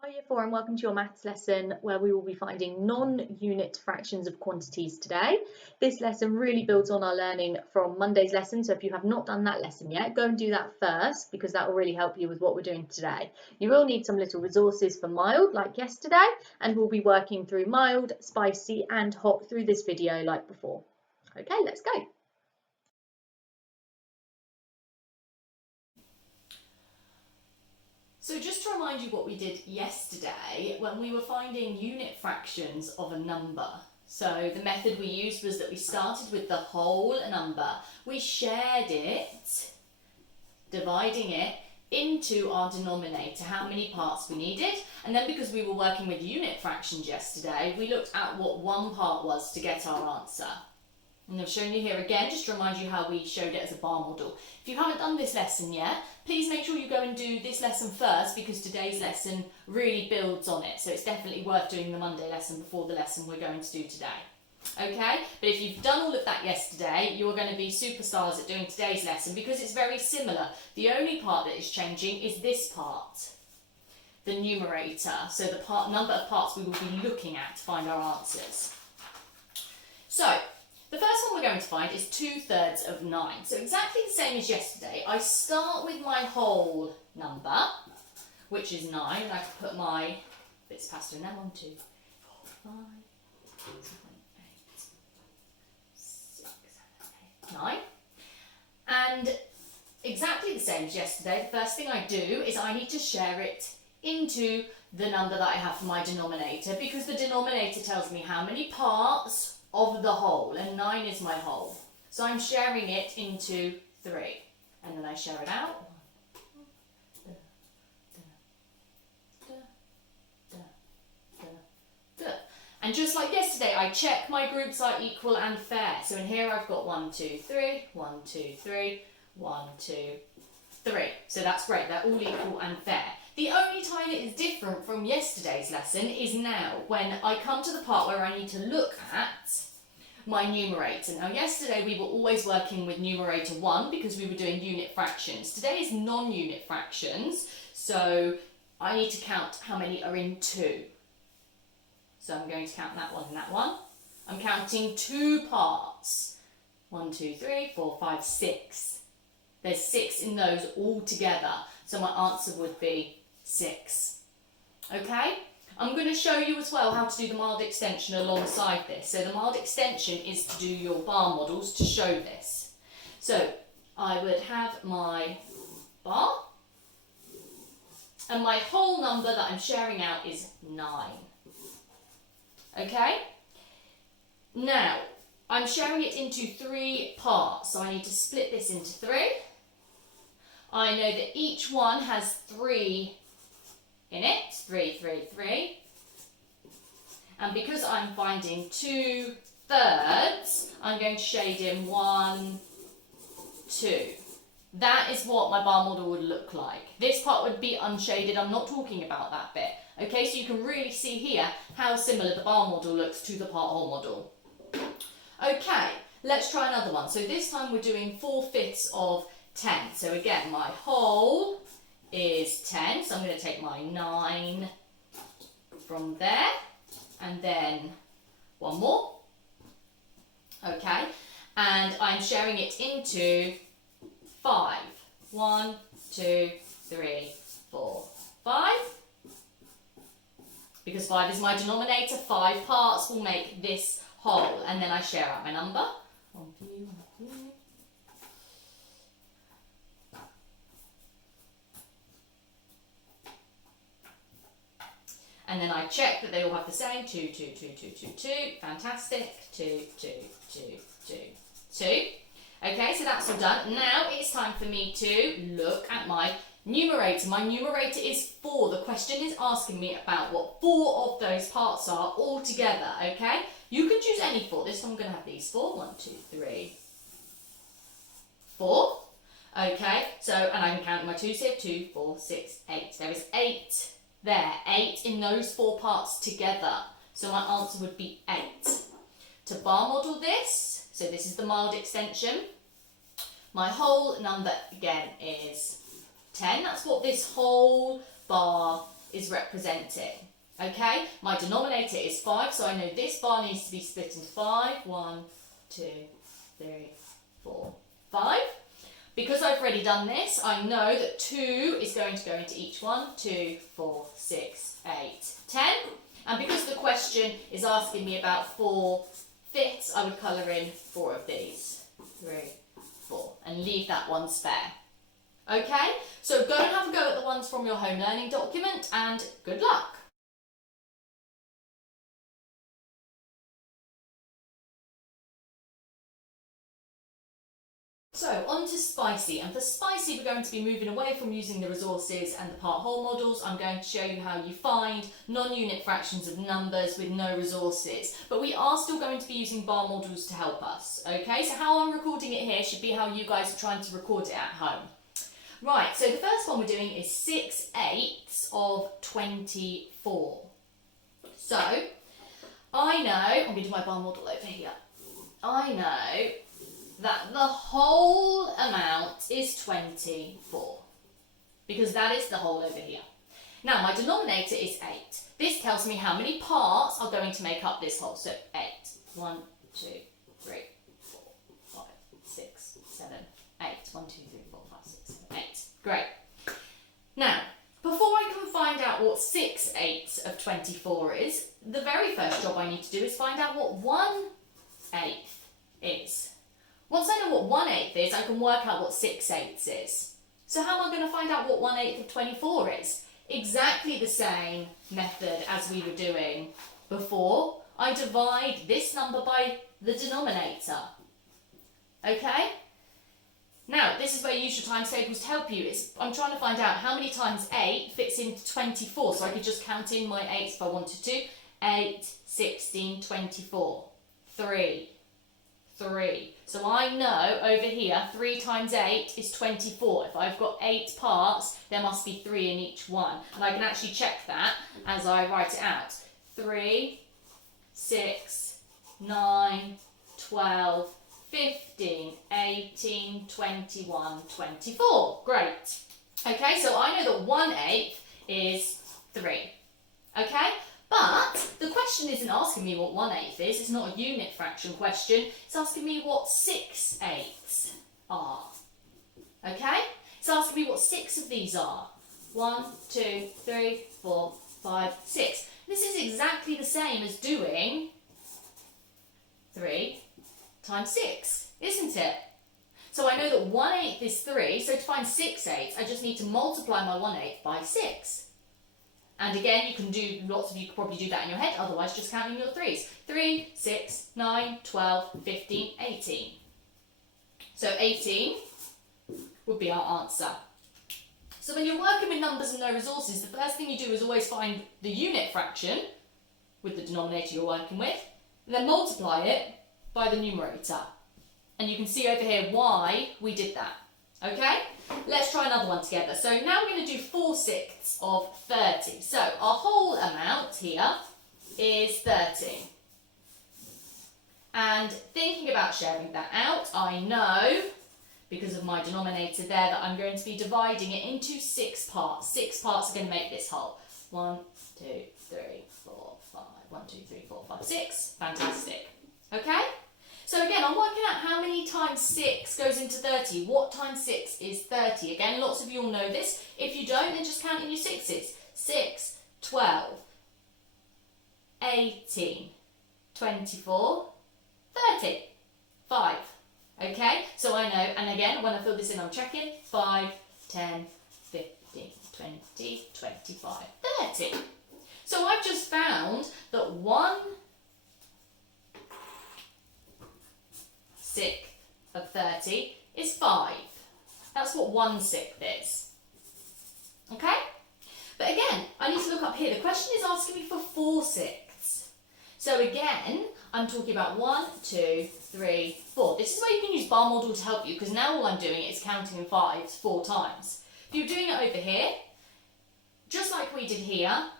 Hi Year 4 and welcome to your maths lesson where we will be finding non-unit fractions of quantities today. This lesson really builds on our learning from Monday's lesson, so if you have not done that lesson yet, go and do that first because that will really help you with what we're doing today. You will need some little resources for mild like yesterday, and we'll be working through mild, spicy and hot through this video like before. Okay, let's go. So just to remind you what we did yesterday when we were finding unit fractions of a number. So the method we used was that we started with the whole number, we shared it, dividing it into our denominator, how many parts we needed, and then because we were working with unit fractions yesterday, we looked at what one part was to get our answer. And I've shown you here again, just to remind you how we showed it as a bar model. If you haven't done this lesson yet, please make sure you go and do this lesson first because today's lesson really builds on it. So it's definitely worth doing the Monday lesson before the lesson we're going to do today. Okay, but if you've done all of that yesterday, you're going to be superstars at doing today's lesson because it's very similar. The only part that is changing is this part, the numerator. So the number of parts we will be looking at to find our answers. So, the first one we're going to find is 2/3 of 9. So exactly the same as yesterday. I start with my whole number, which is 9, and I can put my bits past in there. 1, 2, 4, 5, 7, 8, 6, 7, 8, 9. And exactly the same as yesterday, the first thing I do is I need to share it into the number that I have for my denominator because the denominator tells me how many parts of the whole, and 9 is my whole. So I'm sharing it into 3, and then I share it out. And just like yesterday, I check my groups are equal and fair. So in here I've got 1, 2, 3, 1, 2, 3, 1, 2, 3. So that's great, they're all equal and fair. The only time it is different from yesterday's lesson is now, when I come to the part where I need to look at my numerator. Now yesterday we were always working with numerator 1 because we were doing unit fractions. Today is non-unit fractions, so I need to count how many are in 2. So I'm going to count that one and that one. I'm counting 2 parts. 1, 2, 3, 4, 5, 6. There's 6 in those all together, so my answer would be 6. Okay? I'm going to show you as well how to do the mild extension alongside this. So the mild extension is to do your bar models to show this. So I would have my bar, and my whole number that I'm sharing out is 9. Okay? Now, I'm sharing it into 3 parts, so I need to split this into 3. I know that each one has 3 in it, 3, 3, 3. And because I'm finding 2/3, I'm going to shade in 1, 2. That is what my bar model would look like. This part would be unshaded, I'm not talking about that bit. Okay, so you can really see here how similar the bar model looks to the part whole model. Okay, let's try another one. So this time we're doing 4/5 of 10. So again, my whole is 10, so I'm going to take my 9 from there, and then one more. Okay, and I'm sharing it into 5. 1, 2, 3, 4, 5. Because 5 is my denominator, 5 parts will make this whole, and then I share out my number. 1, 2, 1, 2. And then I check that they all have the same. 2, 2, 2, 2, 2, 2. Fantastic. 2, 2, 2, 2, 2. Okay, so that's all done. Now it's time for me to look at my numerator. My numerator is 4. The question is asking me about what 4 of those parts are all together, okay? You can choose any 4. This one I'm going to have these 4. 1, 2, 3, 4. Okay, so, and I can count my 2s here. 2, 4, 6, 8. There is 8 there. 8 in those 4 parts together. So my answer would be 8. To bar model this, so this is the mild extension. My whole number again is 10. That's what this whole bar is representing. Okay, my denominator is 5, so I know this bar needs to be split into 5. 1, 2, 3, 4, 5. Because I've already done this, I know that 2 is going to go into each one. 2, 4, 6, 8, 10. And because the question is asking me about 4 fifths, I would colour in 4 of these. 3, 4, and leave that one spare. Okay, so go and have a go at the ones from your home learning document, and good luck. So on to spicy, and for spicy we're going to be moving away from using the resources and the part whole models. I'm going to show you how you find non-unit fractions of numbers with no resources, but we are still going to be using bar models to help us. Okay, so how I'm recording it here should be how you guys are trying to record it at home. Right, so the first one we're doing is 6/8 of 24. So I know, I'm going to do my bar model over here. I know that the whole amount is 24, because that is the whole over here. Now my denominator is 8. This tells me how many parts are going to make up this whole, so 8. 1, 2, 3, 4, 5, 6, 7, 8. 1, 2, 3, 4, 5, 6, 7, 8. Great. Now, before I can find out what 6/8 of 24 is, the very first job I need to do is find out what 1/8 is. Once I know what 1/8 is, I can work out what 6/8 is. So how am I going to find out what 1/8 of 24 is? Exactly the same method as we were doing before. I divide this number by the denominator. Okay? Now, this is where you use your times tables to help you. I'm trying to find out how many times 8 fits into 24. So I could just count in my 8s if I wanted to. 8, 16, 24. 3. 3. So I know over here 3 times 8 is 24. If I've got 8 parts, there must be 3 in each one. And I can actually check that as I write it out. 3, 6, 9, 12, 15, 18, 21, 24. Great. Okay, so I know that 1/8 is 3. Okay? But the question isn't asking me what 1/8 is. It's not a unit fraction question. It's asking me what 6/8 are. Okay? It's asking me what 6 of these are. 1, 2, 3, 4, 5, 6. This is exactly the same as doing 3 times 6, isn't it? So I know that 1/8 is 3, so to find 6/8, I just need to multiply my 1/8 by 6. And again, you can do, lots of you could probably do that in your head, otherwise just counting your 3s. 3, 6, 9, 12, 15, 18. So 18 would be our answer. So when you're working with numbers and no resources, the first thing you do is always find the unit fraction with the denominator you're working with, and then multiply it by the numerator. And you can see over here why we did that. Okay? Let's try another one together. So now we're going to do 4/6 of 30. So our whole amount here is 30. And thinking about sharing that out, I know, because of my denominator there, that I'm going to be dividing it into 6 parts. 6 parts are going to make this whole. 1, 2, 3, 4, 5. 1, 2, 3, 4, 5, 6. Fantastic. Okay? So again, I'm working out how many times 6 goes into 30. What times 6 is 30? Again, lots of you will know this. If you don't, then just count in your 6s. 6, 12, 18, 24, 30. 5. Okay, so I know, and again, when I fill this in, I'm checking. 5, 10, 15, 20, 25, 30. So I've just found that 1/6 of 30 is 5. That's what 1/6 is. Okay? But again, I need to look up here. The question is asking me for 4/6. So again, I'm talking about 1, 2, 3, 4. This is where you can use bar model to help you, because now all I'm doing is counting in 5s 4 times. If you're doing it over here, just like we did here,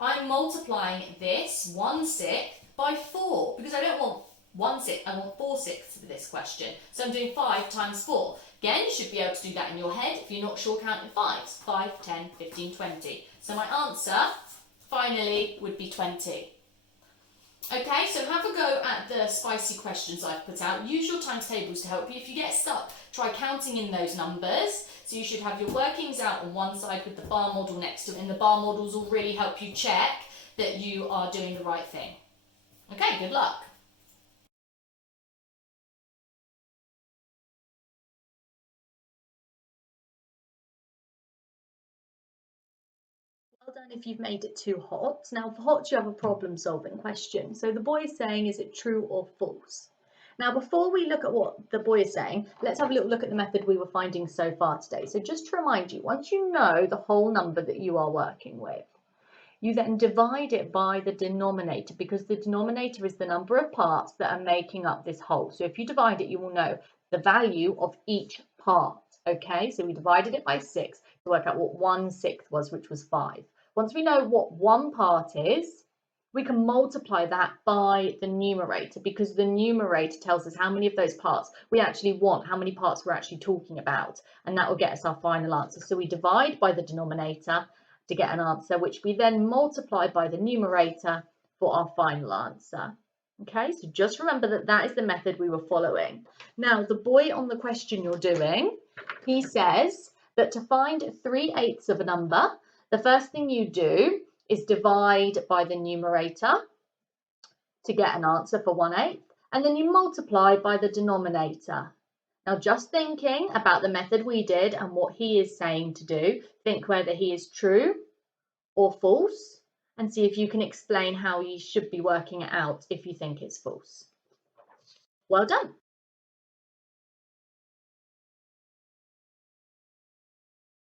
I'm multiplying this 1/6 by 4, because I don't want 1/6. I want 4/6 for this question. So I'm doing 5 times 4. Again, you should be able to do that in your head if you're not sure counting fives. 5, 10, 15, 20. So my answer, finally, would be 20. Okay, so have a go at the spicy questions I've put out. Use your times tables to help you. If you get stuck, try counting in those numbers. So you should have your workings out on one side with the bar model next to it, and the bar models will really help you check that you are doing the right thing. Okay, good luck. Well done if you've made it too hot. Now for hot, you have a problem solving question. So the boy is saying, is it true or false? Now before we look at what the boy is saying, let's have a little look at the method we were finding so far today. So just to remind you, once you know the whole number that you are working with, you then divide it by the denominator, because the denominator is the number of parts that are making up this whole. So if you divide it, you will know the value of each part. Okay, so we divided it by 6 to work out what 1/6 was, which was 5. Once we know what one part is, we can multiply that by the numerator, because the numerator tells us how many of those parts we actually want, how many parts we're actually talking about, and that will get us our final answer. So we divide by the denominator to get an answer, which we then multiply by the numerator for our final answer. Okay, so just remember that that is the method we were following. Now, the boy on the question you're doing, he says that to find 3/8 of a number, the first thing you do is divide by the numerator to get an answer for 1/8, and then you multiply by the denominator. Now, just thinking about the method we did and what he is saying to do, think whether he is true or false, and see if you can explain how you should be working it out if you think it's false. Well done.